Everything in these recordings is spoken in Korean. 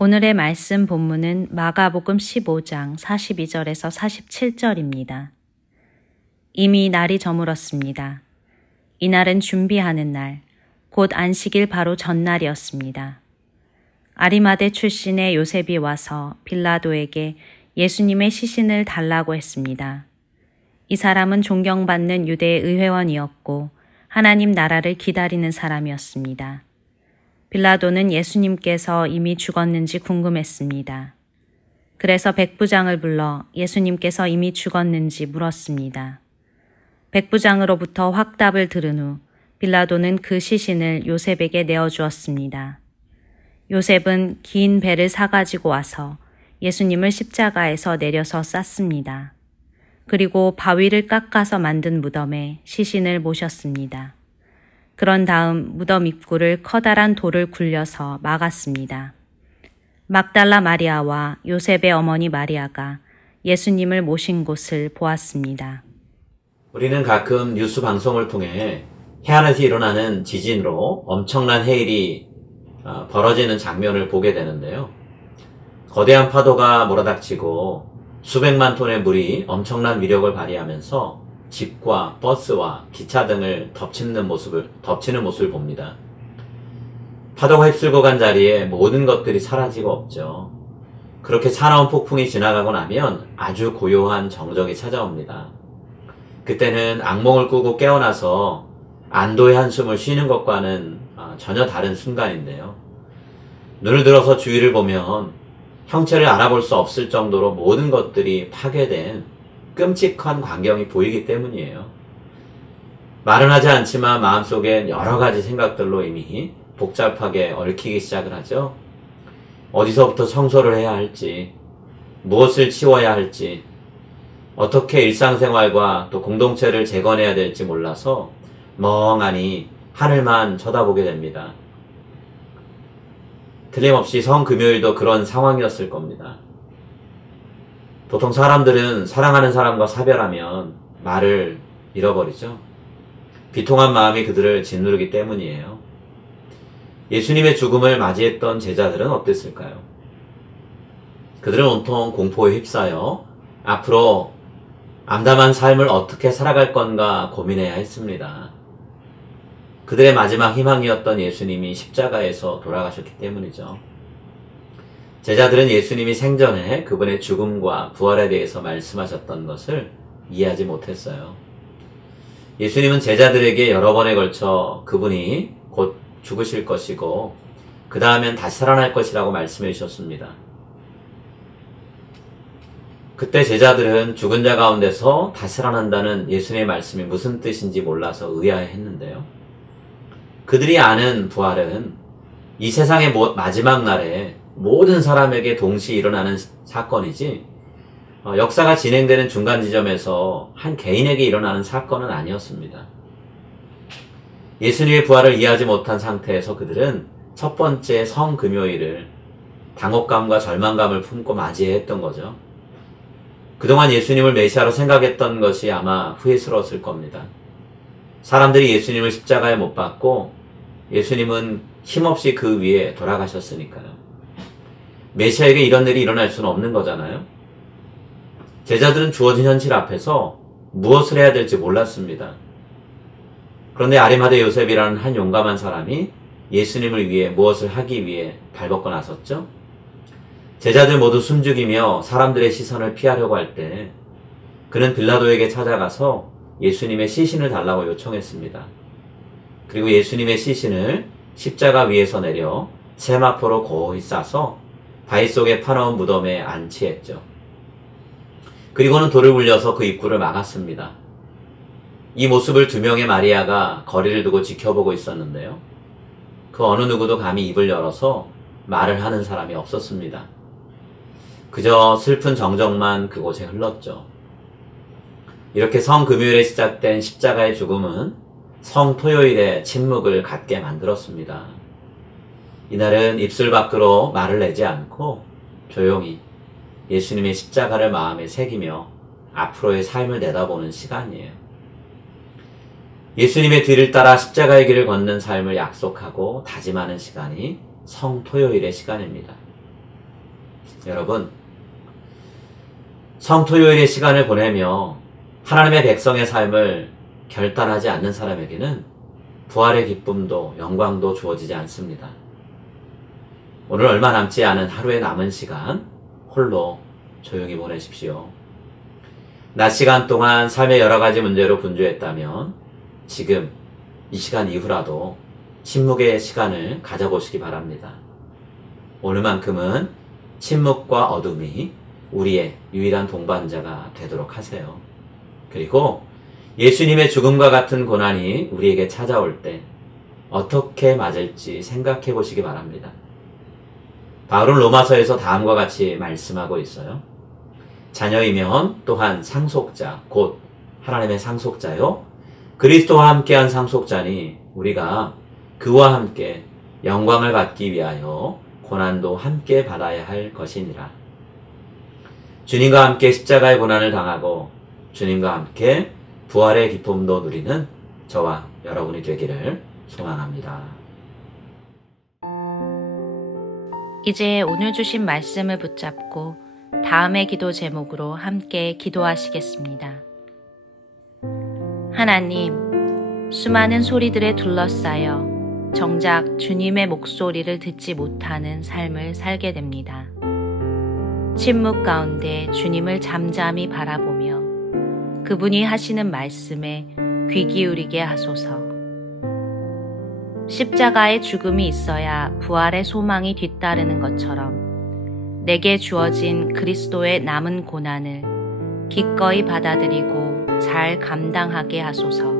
오늘의 말씀 본문은 마가복음 15장 42절에서 47절입니다. 이미 날이 저물었습니다. 이날은 준비하는 날, 곧 안식일 바로 전날이었습니다. 아리마대 출신의 요셉이 와서 빌라도에게 예수님의 시신을 달라고 했습니다. 이 사람은 존경받는 유대의 의회원이었고 하나님 나라를 기다리는 사람이었습니다. 빌라도는 예수님께서 이미 죽었는지 궁금했습니다. 그래서 백부장을 불러 예수님께서 이미 죽었는지 물었습니다. 백부장으로부터 확답을 들은 후 빌라도는 그 시신을 요셉에게 내어주었습니다. 요셉은 긴 배를 사가지고 와서 예수님을 십자가에서 내려서 쌌습니다. 그리고 바위를 깎아서 만든 무덤에 시신을 모셨습니다. 그런 다음 무덤 입구를 커다란 돌을 굴려서 막았습니다. 막달라 마리아와 요셉의 어머니 마리아가 예수님을 모신 곳을 보았습니다. 우리는 가끔 뉴스 방송을 통해 해안에서 일어나는 지진으로 엄청난 해일이 벌어지는 장면을 보게 되는데요. 거대한 파도가 몰아닥치고 수백만 톤의 물이 엄청난 위력을 발휘하면서 집과 버스와 기차 등을 덮치는 모습을 봅니다. 파도가 휩쓸고 간 자리에 모든 것들이 사라지고 없죠. 그렇게 사나운 폭풍이 지나가고 나면 아주 고요한 정적이 찾아옵니다. 그때는 악몽을 꾸고 깨어나서 안도의 한숨을 쉬는 것과는 전혀 다른 순간인데요. 눈을 들어서 주위를 보면 형체를 알아볼 수 없을 정도로 모든 것들이 파괴된 끔찍한 광경이 보이기 때문이에요. 말은 하지 않지만 마음속엔 여러 가지 생각들로 이미 복잡하게 얽히기 시작을 하죠. 어디서부터 청소를 해야 할지, 무엇을 치워야 할지, 어떻게 일상생활과 또 공동체를 재건해야 될지 몰라서 멍하니 하늘만 쳐다보게 됩니다. 틀림없이 성금요일도 그런 상황이었을 겁니다. 보통 사람들은 사랑하는 사람과 사별하면 말을 잃어버리죠. 비통한 마음이 그들을 짓누르기 때문이에요. 예수님의 죽음을 맞이했던 제자들은 어땠을까요? 그들은 온통 공포에 휩싸여 앞으로 암담한 삶을 어떻게 살아갈 건가 고민해야 했습니다. 그들의 마지막 희망이었던 예수님이 십자가에서 돌아가셨기 때문이죠. 제자들은 예수님이 생전에 그분의 죽음과 부활에 대해서 말씀하셨던 것을 이해하지 못했어요. 예수님은 제자들에게 여러 번에 걸쳐 그분이 곧 죽으실 것이고 그 다음엔 다시 살아날 것이라고 말씀해 주셨습니다. 그때 제자들은 죽은 자 가운데서 다시 살아난다는 예수님의 말씀이 무슨 뜻인지 몰라서 의아해했는데요. 그들이 아는 부활은 이 세상의 마지막 날에 모든 사람에게 동시에 일어나는 사건이지 역사가 진행되는 중간 지점에서 한 개인에게 일어나는 사건은 아니었습니다. 예수님의 부활을 이해하지 못한 상태에서 그들은 첫 번째 성금요일을 당혹감과 절망감을 품고 맞이했던 거죠. 그동안 예수님을 메시아로 생각했던 것이 아마 후회스러웠을 겁니다. 사람들이 예수님을 십자가에 못 박고 예수님은 힘없이 그 위에 돌아가셨으니까요. 메시아에게 이런 일이 일어날 수는 없는 거잖아요. 제자들은 주어진 현실 앞에서 무엇을 해야 될지 몰랐습니다. 그런데 아리마대 요셉이라는 한 용감한 사람이 예수님을 위해 무엇을 하기 위해 발벗고 나섰죠. 제자들 모두 숨죽이며 사람들의 시선을 피하려고 할 때 그는 빌라도에게 찾아가서 예수님의 시신을 달라고 요청했습니다. 그리고 예수님의 시신을 십자가 위에서 내려 세마포로 고이 싸서 바위 속에 파놓은 무덤에 안치했죠. 그리고는 돌을 굴려서 그 입구를 막았습니다. 이 모습을 두 명의 마리아가 거리를 두고 지켜보고 있었는데요. 그 어느 누구도 감히 입을 열어서 말을 하는 사람이 없었습니다. 그저 슬픈 정적만 그곳에 흘렀죠. 이렇게 성금요일에 시작된 십자가의 죽음은 성토요일에 침묵을 갖게 만들었습니다. 이날은 입술 밖으로 말을 내지 않고 조용히 예수님의 십자가를 마음에 새기며 앞으로의 삶을 내다보는 시간이에요. 예수님의 뒤를 따라 십자가의 길을 걷는 삶을 약속하고 다짐하는 시간이 성토요일의 시간입니다. 여러분, 성토요일의 시간을 보내며 하나님의 백성의 삶을 결단하지 않는 사람에게는 부활의 기쁨도 영광도 주어지지 않습니다. 오늘 얼마 남지 않은 하루의 남은 시간 홀로 조용히 보내십시오. 낮 시간 동안 삶의 여러 가지 문제로 분주했다면 지금 이 시간 이후라도 침묵의 시간을 가져보시기 바랍니다. 오늘만큼은 침묵과 어둠이 우리의 유일한 동반자가 되도록 하세요. 그리고 예수님의 죽음과 같은 고난이 우리에게 찾아올 때 어떻게 맞을지 생각해 보시기 바랍니다. 바울은 로마서에서 다음과 같이 말씀하고 있어요. 자녀이면 또한 상속자, 곧 하나님의 상속자요. 그리스도와 함께한 상속자니 우리가 그와 함께 영광을 받기 위하여 고난도 함께 받아야 할 것이니라. 주님과 함께 십자가의 고난을 당하고 주님과 함께 부활의 기쁨도 누리는 저와 여러분이 되기를 소망합니다. 이제 오늘 주신 말씀을 붙잡고 다음의 기도 제목으로 함께 기도하시겠습니다. 하나님, 수많은 소리들에 둘러싸여 정작 주님의 목소리를 듣지 못하는 삶을 살게 됩니다. 침묵 가운데 주님을 잠잠히 바라보며 그분이 하시는 말씀에 귀 기울이게 하소서. 십자가의 죽음이 있어야 부활의 소망이 뒤따르는 것처럼 내게 주어진 그리스도의 남은 고난을 기꺼이 받아들이고 잘 감당하게 하소서.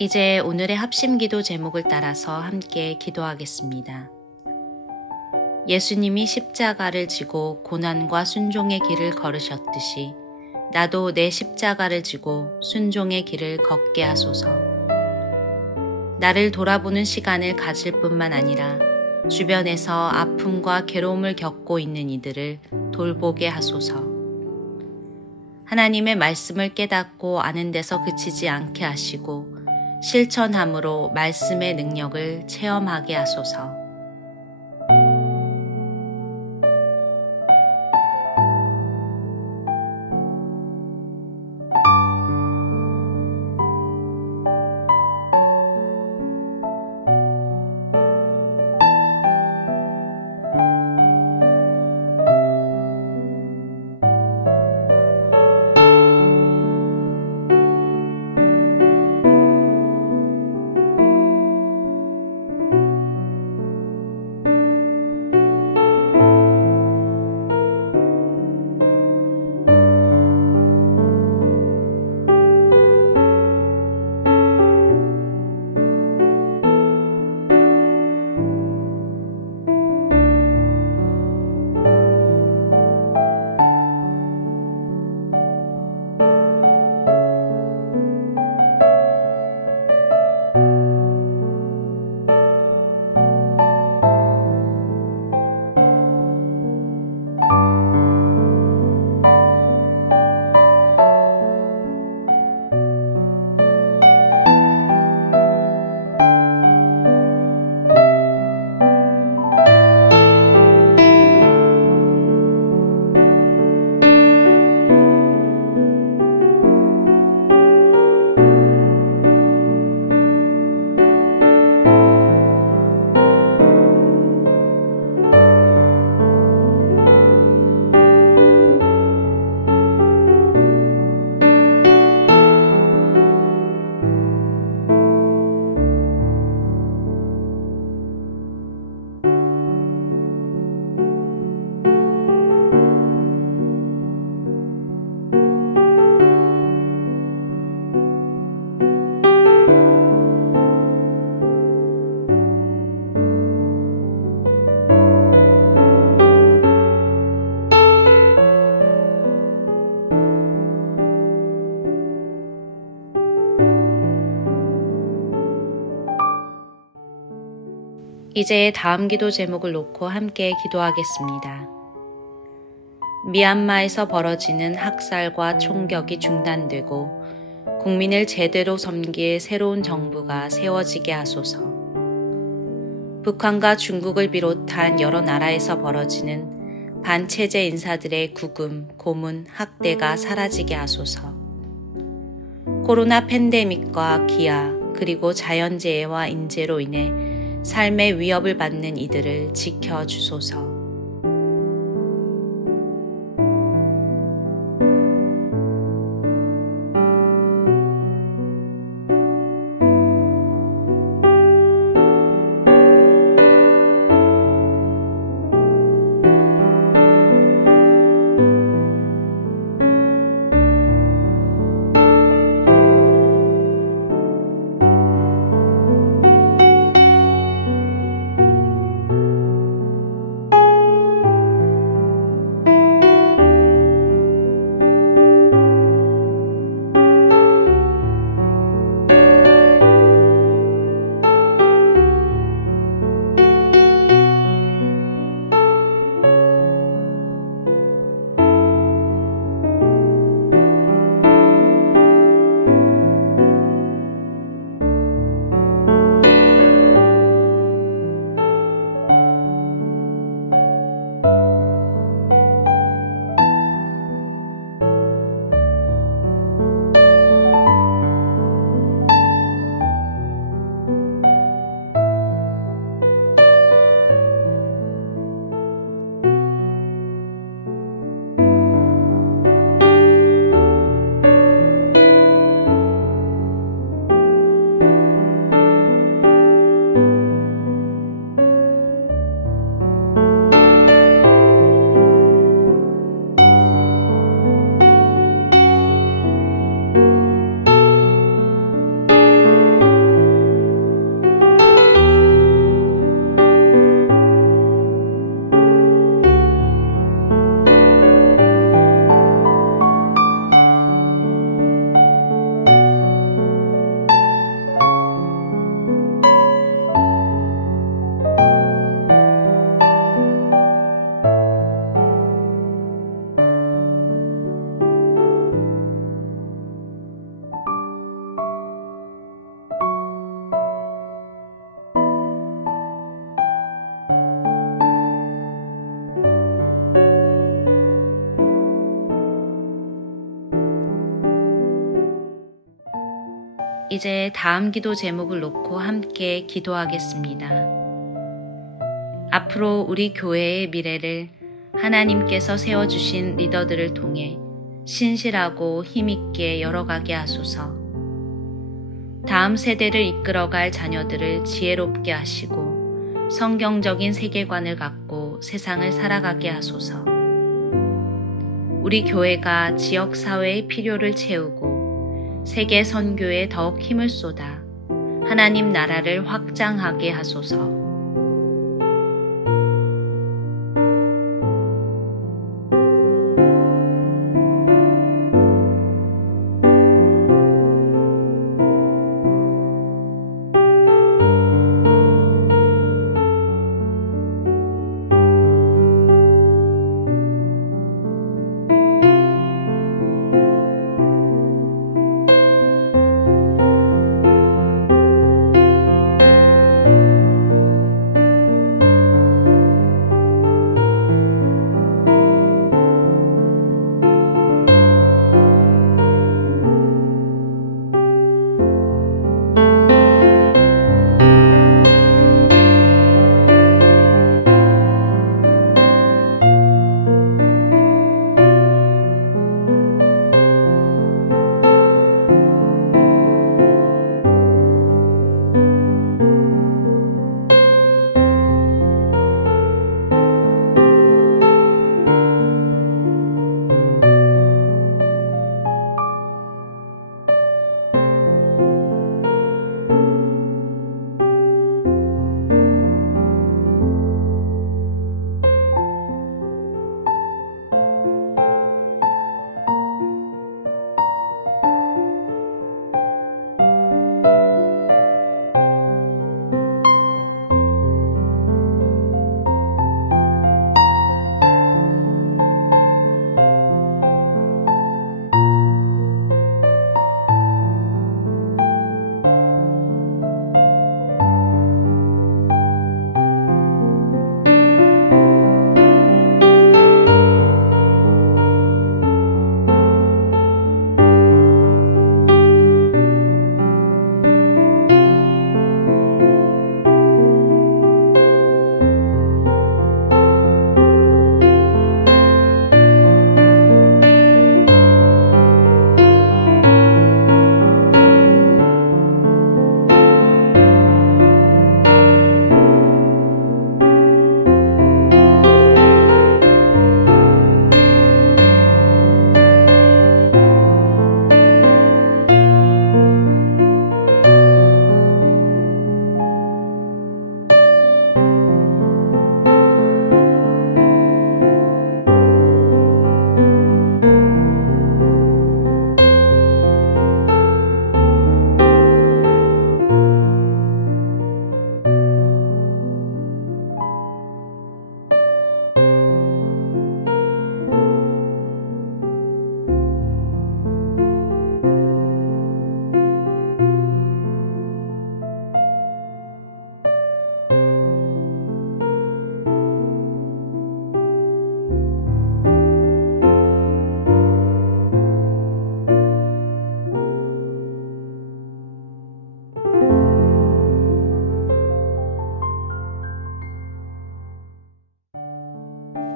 이제 오늘의 합심기도 제목을 따라서 함께 기도하겠습니다. 예수님이 십자가를 지고 고난과 순종의 길을 걸으셨듯이 나도 내 십자가를 지고 순종의 길을 걷게 하소서. 나를 돌아보는 시간을 가질 뿐만 아니라 주변에서 아픔과 괴로움을 겪고 있는 이들을 돌보게 하소서. 하나님의 말씀을 깨닫고 아는 데서 그치지 않게 하시고 실천함으로 말씀의 능력을 체험하게 하소서. 이제 다음 기도 제목을 놓고 함께 기도하겠습니다. 미얀마에서 벌어지는 학살과 총격이 중단되고 국민을 제대로 섬길 새로운 정부가 세워지게 하소서. 북한과 중국을 비롯한 여러 나라에서 벌어지는 반체제 인사들의 구금, 고문, 학대가 사라지게 하소서. 코로나 팬데믹과 기아, 그리고 자연재해와 인재로 인해 삶의 위협을 받는 이들을 지켜주소서. 이제 다음 기도 제목을 놓고 함께 기도하겠습니다. 앞으로 우리 교회의 미래를 하나님께서 세워주신 리더들을 통해 신실하고 힘있게 열어가게 하소서. 다음 세대를 이끌어갈 자녀들을 지혜롭게 하시고 성경적인 세계관을 갖고 세상을 살아가게 하소서. 우리 교회가 지역사회의 필요를 채우고 세계 선교에 더욱 힘을 쏟아 하나님 나라를 확장하게 하소서.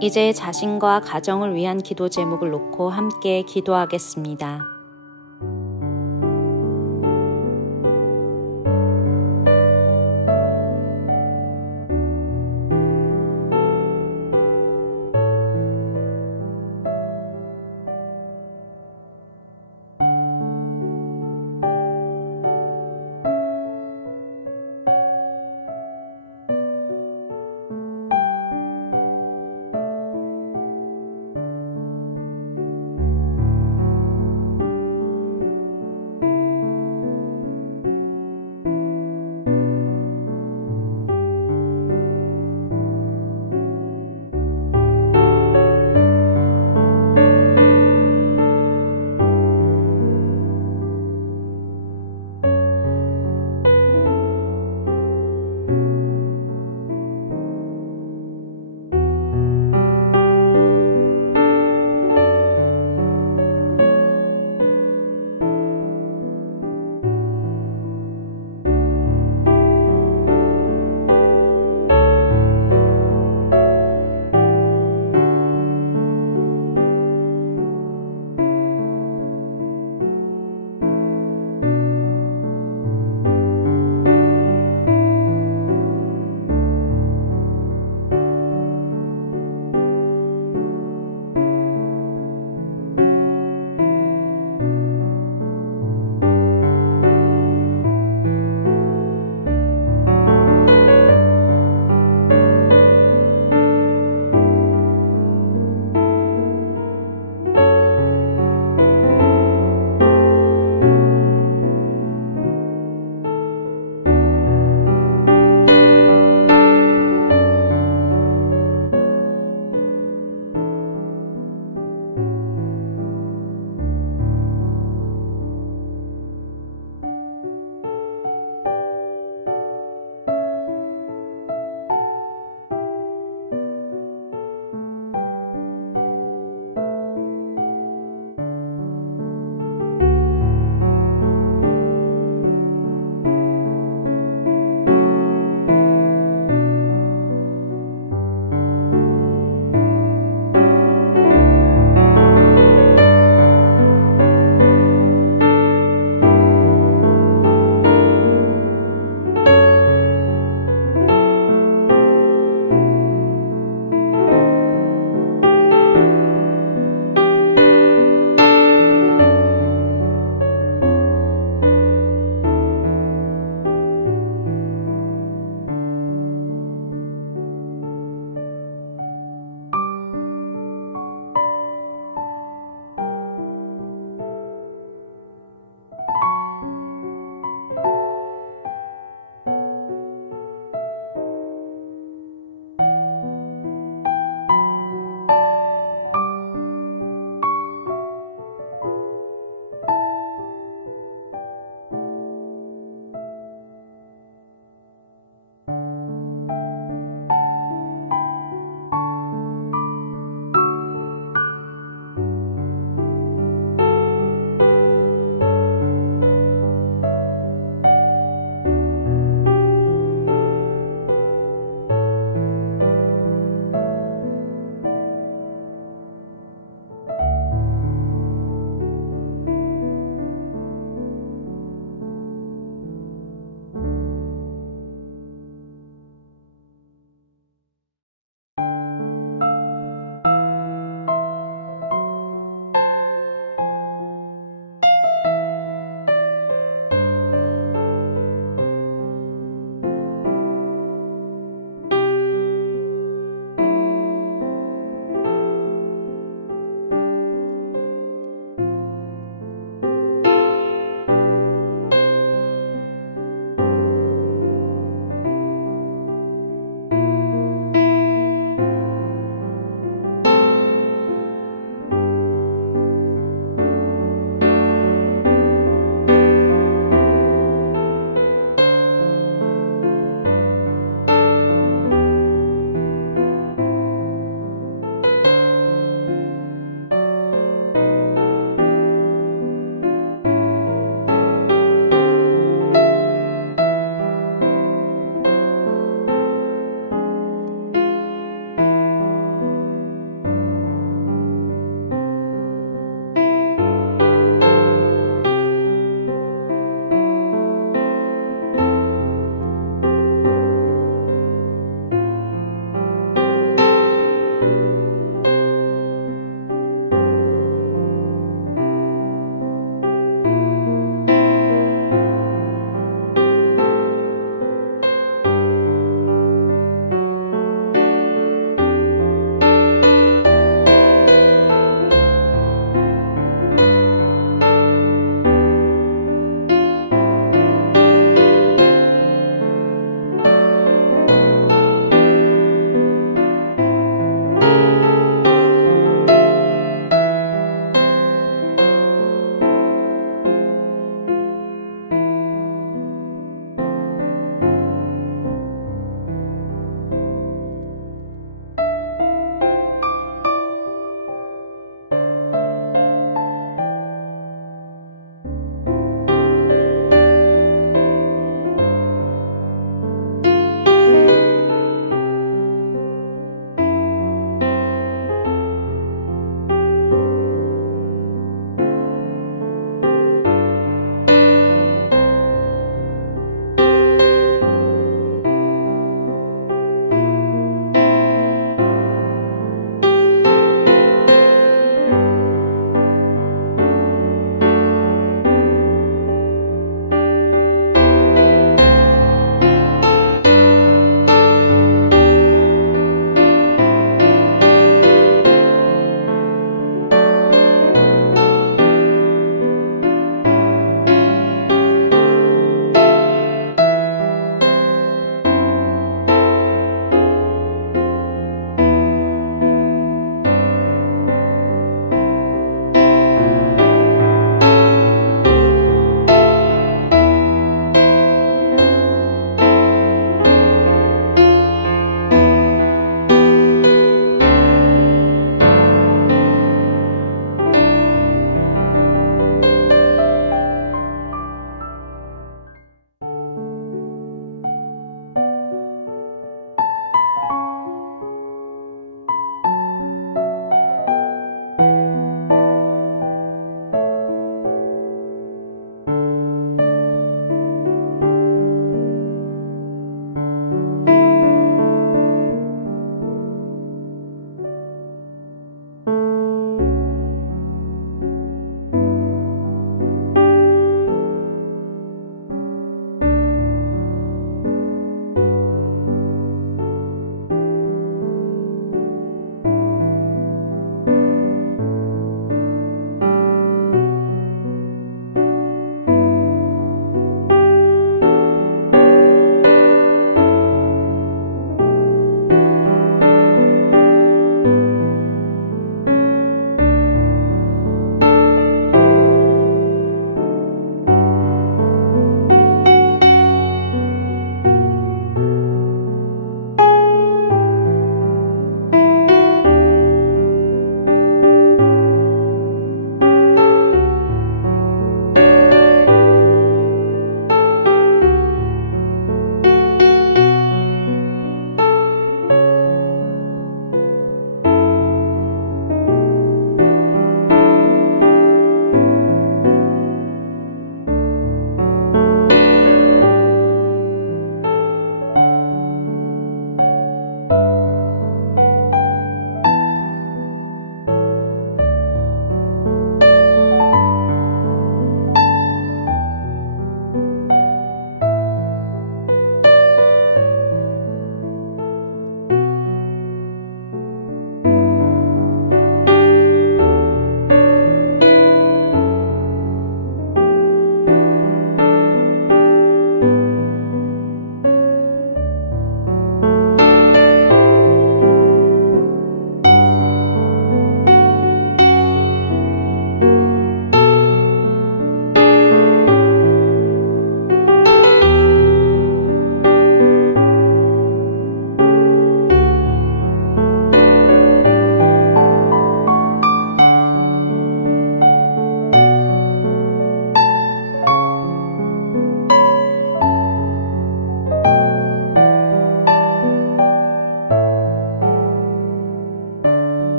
이제 자신과 가정을 위한 기도 제목을 놓고 함께 기도하겠습니다.